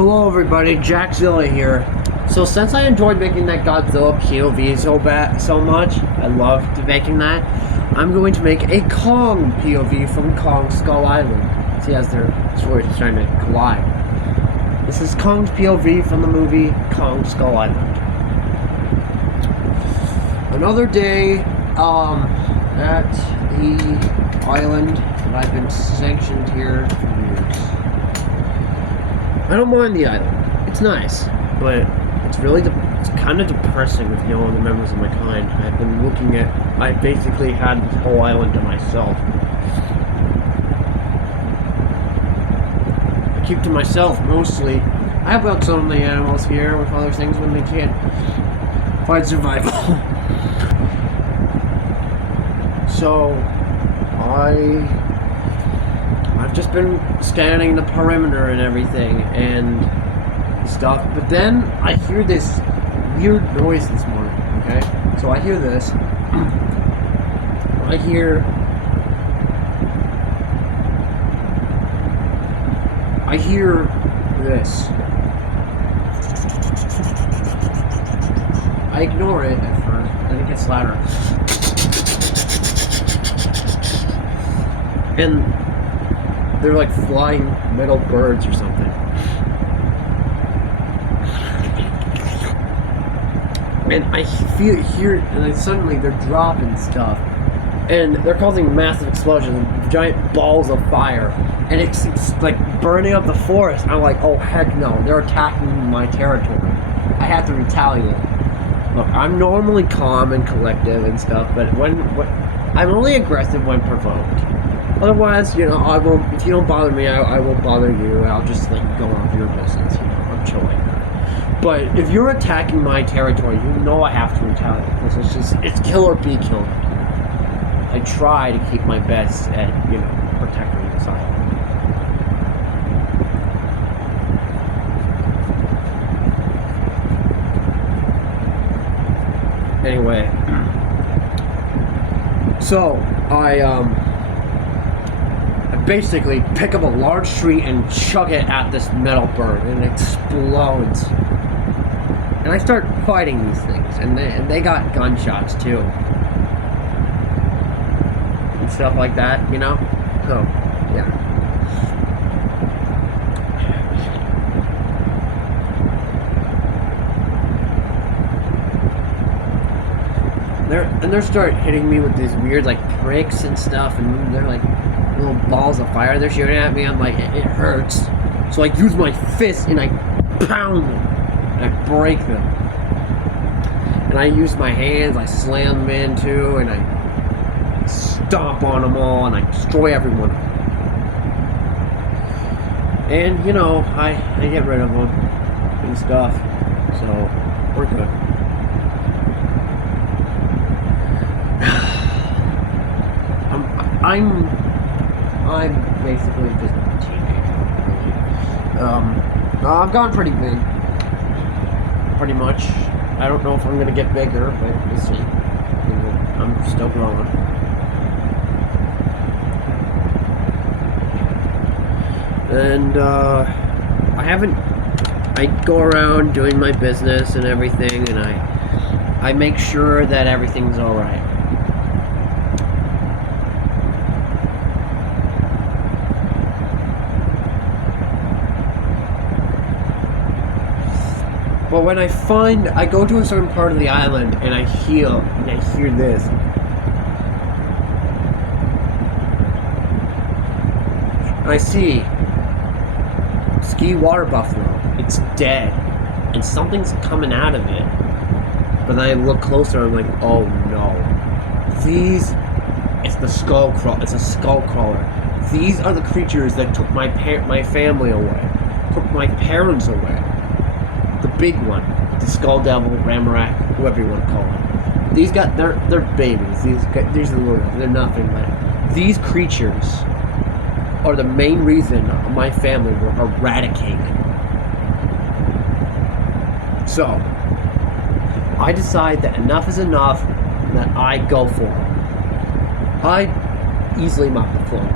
Hello everybody, Jackzilla here. So since I enjoyed making that Godzilla POV so much, I loved making that, I'm going to make a Kong POV from Kong Skull Island. See, as their stories are trying to collide. This is Kong's POV from the movie Kong Skull Island. Another day at the island that I've been sanctioned here for years. I don't mind the island. It's nice, but it's kind of depressing with no other members of my kind. I basically had this whole island to myself. I keep to myself mostly. I have out some of the animals here with other things when they can't find survival. So, I've just been scanning the perimeter and everything and stuff, but then I hear this weird noise this morning, okay? So I hear this. I hear this. I ignore it at first, then it gets louder. And they're like flying metal birds or something. And I hear, and then suddenly they're dropping stuff. And they're causing massive explosions, giant balls of fire. And it's like burning up the forest. I'm like, oh heck no, they're attacking my territory. I have to retaliate. Look, I'm normally calm and collective and stuff, but when I'm only aggressive when provoked. Otherwise, you know, I won't. If you don't bother me, I won't bother you. I'll just let you go off your business. You know, I'm chilling. But if you're attacking my territory, you know I have to retaliate because it's kill or be killed. I try to keep my best at protecting this island. Anyway, so I basically pick up a large tree and chuck it at this metal bird, and it explodes. And I start fighting these things, and they got gunshots too, and stuff like that, you know. So yeah. They're start hitting me with these weird like pricks and stuff, and they're like little balls of fire they're shooting at me. I'm like, it hurts. So I use my fist and I pound them. And I break them. And I use my hands, I slam them in too, and I stomp on them all, and I destroy everyone. And, you know, I get rid of them and stuff. So, we're good. I'm basically just a teenager. I've gone pretty big. Pretty much. I don't know if I'm gonna get bigger, but we'll see. I'm still growing. And I go around doing my business and everything, and I make sure that everything's alright. But when I go to a certain part of the island and I hear this. And I see ski water buffalo. It's dead. And something's coming out of it. But then I look closer and I'm like, oh no. It's the skull crawler. It's a skull crawler. These are the creatures that took my family away. Took my parents away. The big one, the Skull Devil, Ramarak, whoever you want to call them. These guys, they're babies. These are little guys. They're nothing. But these creatures are the main reason my family were eradicated. So I decide that enough is enough, and that I go for it. I easily mop the floor.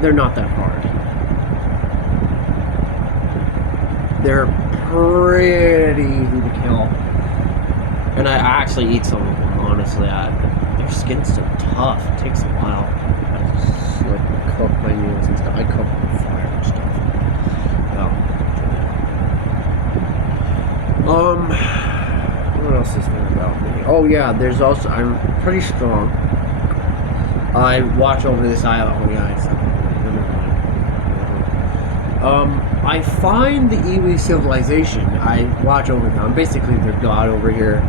They're not that hard. They're pretty easy to kill. And I actually eat some of them, honestly. Their skin's so tough. It takes a while. I just like cook my meals and stuff. I cook with fire and stuff. What else is there about me? Oh yeah, there's also, I'm pretty strong. I watch over this island. Oh yeah, it's I find the Iwi civilization. I watch over them. I'm basically their god over here.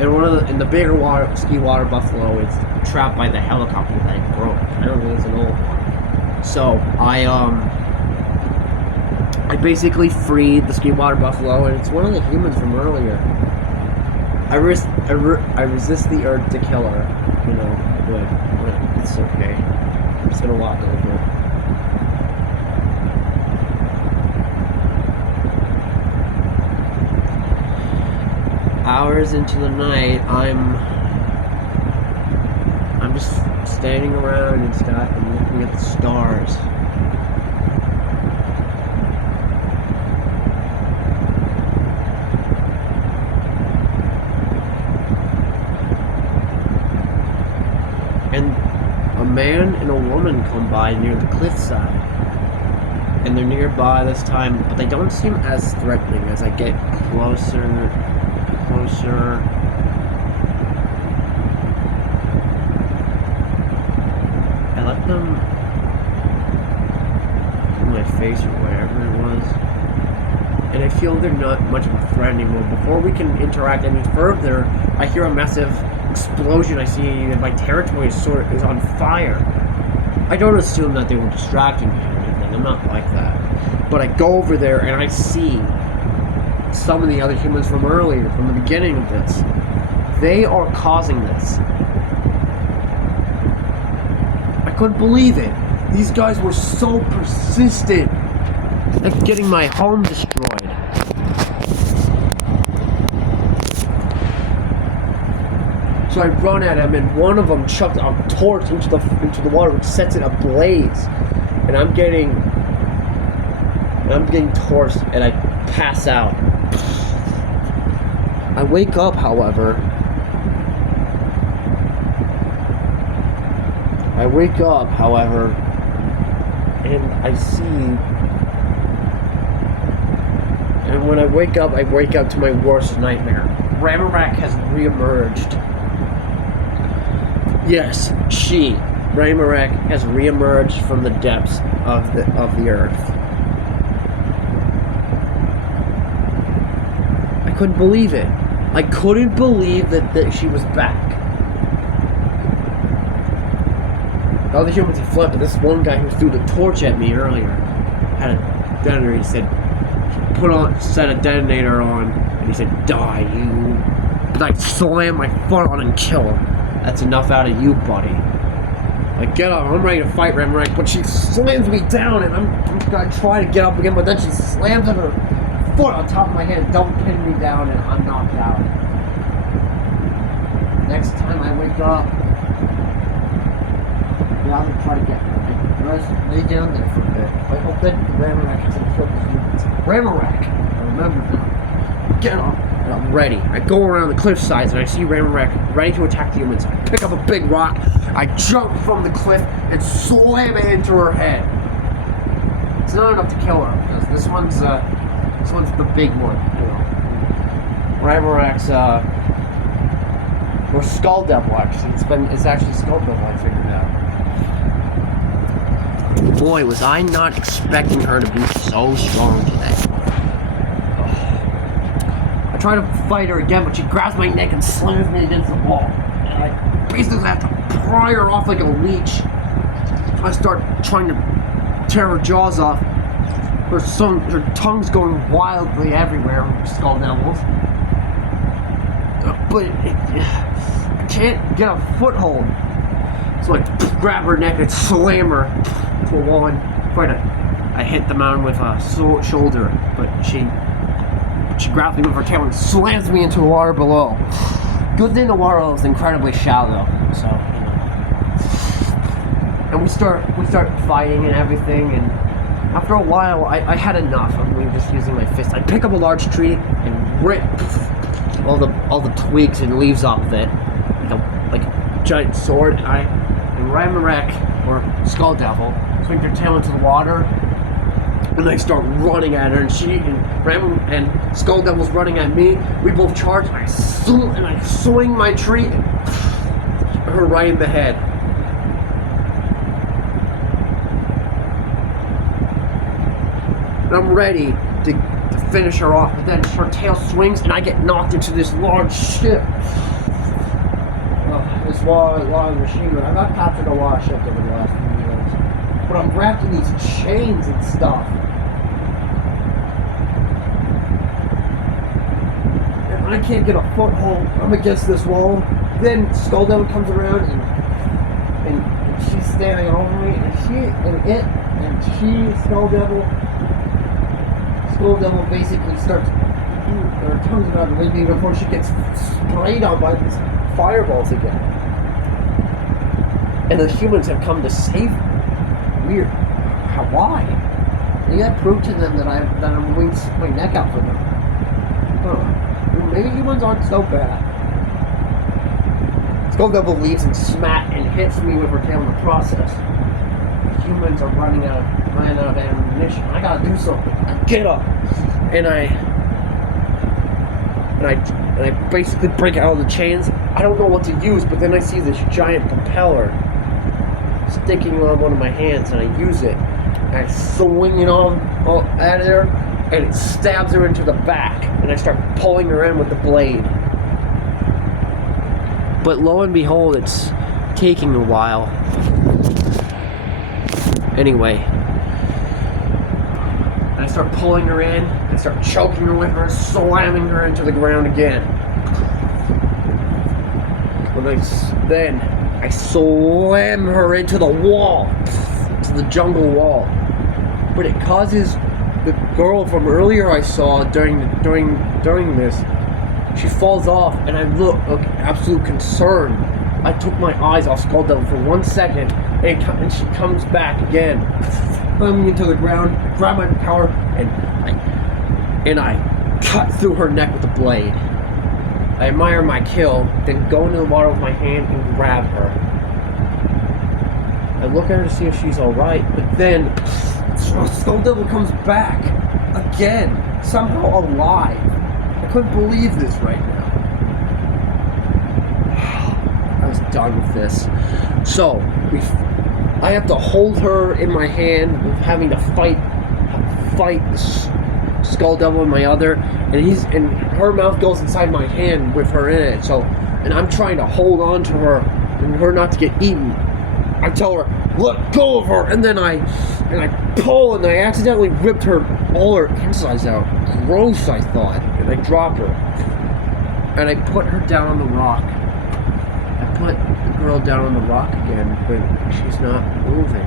And in the bigger ski water buffalo is trapped by the helicopter that I broke. I don't think it's an old one. So I basically freed the ski water buffalo, and it's one of the humans from earlier. I resist the urge to kill her, but it's okay. I'm just gonna walk over. Hours into the night, I'm just standing around and stuff and looking at the stars. And a man and a woman come by near the cliffside. And they're nearby this time, but they don't seem as threatening as I get closer. I let them in my face or whatever it was, and I feel they're not much of a threat anymore. Before we can interact any further, I hear a massive explosion. I see that my territory is on fire. I don't assume that they were distracting me or anything. I'm not like that. But I go over there and I see some of the other humans from earlier, from the beginning of this. They are causing this. I couldn't believe it. These guys were so persistent at getting my home destroyed. So I run at him, and one of them chucks a torch into the water, which sets it ablaze. And I'm getting torched, and I pass out. I wake up, however. And I see. And when I wake up to my worst nightmare. Ramarak has reemerged. Yes, Ramarak has reemerged from the depths of the earth. I couldn't believe it. I couldn't believe that she was back. The other humans had fled, but this one guy who threw the torch at me earlier had a detonator. He said, set a detonator on, and he said, die, you. But I slam my foot on and kill him. That's enough out of you, buddy. I get up, I'm ready to fight Ramarak, but she slams me down, and I'm gonna try to get up again, but then she slams her foot on top of my head, don't pin me down, and I'm knocked out. Next time I wake up, I'm gonna try to get her. Lay down there for a bit. I hope that Ramarak hasn't killed the humans. Ramarak! I remember now. Get up! And I'm ready. I go around the cliff sides and I see Ramarak ready to attack the humans. I pick up a big rock, I jump from the cliff and slam it into her head. It's not enough to kill her, because this one's the big one, Ramarak's or Skull Devil, actually. It's actually Skull Devil, I figured out. Boy, was I not expecting her to be so strong today. I try to fight her again, but she grabs my neck and slams me against the wall. And I basically have to pry her off like a leech. I start trying to tear her jaws off. Her tongue's going wildly everywhere, Skull Devils. But I can't get a foothold. So I grab her neck and slam her to a wall and I hit the mountain with a shoulder, but she grabs me with her tail and slams me into the water below. Good thing the water is incredibly shallow, so and we start fighting and everything, and after a while, I had enough of me just using my fist. I'd pick up a large tree and rip all the twigs and leaves off of it, like a giant sword. And Ramarek, or Skull Devil, swing their tail into the water, and I start running at her, and Skull Devil's running at me. We both charge, and I swing my tree and her right in the head. And I'm ready to finish her off, but then her tail swings, and I get knocked into this large ship. This long machine. I got captured a lot of ships over the last few years, but I'm wrapped in these chains and stuff. I can't get a foothold. I'm against this wall. Then Skull Devil comes around and she's standing over me, and Skull Devil basically starts her tongue's about to leave me before she gets sprayed on by these fireballs again. And the humans have come to save her. Weird. Why? You gotta prove to them that I'm going to stick my neck out for them. Huh. Maybe humans aren't so bad. Skull Devil leaves and hits me with her tail in the process. The humans are running out of ammunition. I gotta do something. I get up and I basically break out of the chains. I don't know what to use, but then I see this giant propeller sticking on one of my hands, and I use it. I swing it all out of there, and it stabs her into the back, and I start pulling her in with the blade. But lo and behold, it's taking a while. Anyway, I start pulling her in, I start choking her with her, slamming her into the ground again. Then I slam her into the wall, to the jungle wall. But it causes the girl from earlier I saw during this, she falls off, and I look absolute concerned. I took my eyes off Skull Devil for 1 second, and she comes back again, slamming into the ground. I grab my power, and I cut through her neck with the blade. I admire my kill, then go into the water with my hand and grab her. I look at her to see if she's alright, but then Skull Devil comes back again, somehow alive. I couldn't believe this right now. I was done with this. So, I have to hold her in my hand, having to fight Skull Devil in my other, and her mouth goes inside my hand with her in it. So, and I'm trying to hold on to her and her not to get eaten. I tell her, let go of her, and then I pull, and I accidentally ripped all her insides out. Gross, I thought, and I dropped her, and I put her down on the rock. I put the girl down on the rock again, but she's not moving.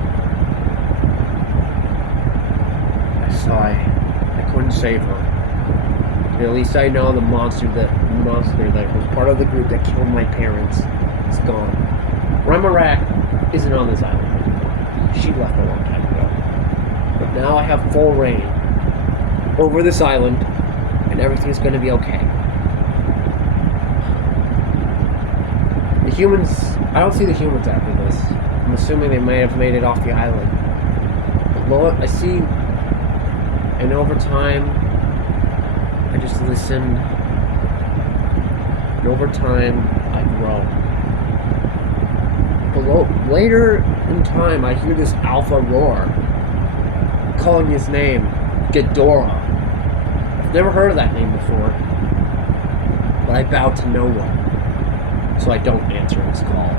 So I couldn't save her. At least I know the monster that was part of the group that killed my parents is gone. Ramarek isn't on this island anymore. She left a long time ago. But now I have full reign over this island, and everything's going to be okay. The humans, I don't see the humans after this. I'm assuming they may have made it off the island. But Lord, I see, and over time, I just listen, and over time, I grow. But later in time, I hear this alpha roar, calling his name, Ghidorah. I've never heard of that name before, but I bow to no one, so I don't answer his call.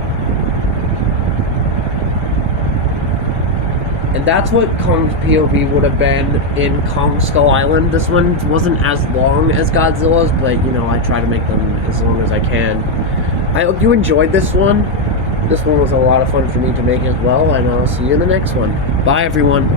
And that's what Kong's POV would have been in Kong Skull Island. This one wasn't as long as Godzilla's, but you know, I try to make them as long as I can. I hope you enjoyed this one. This one was a lot of fun for me to make as well, and I'll see you in the next one. Bye, everyone.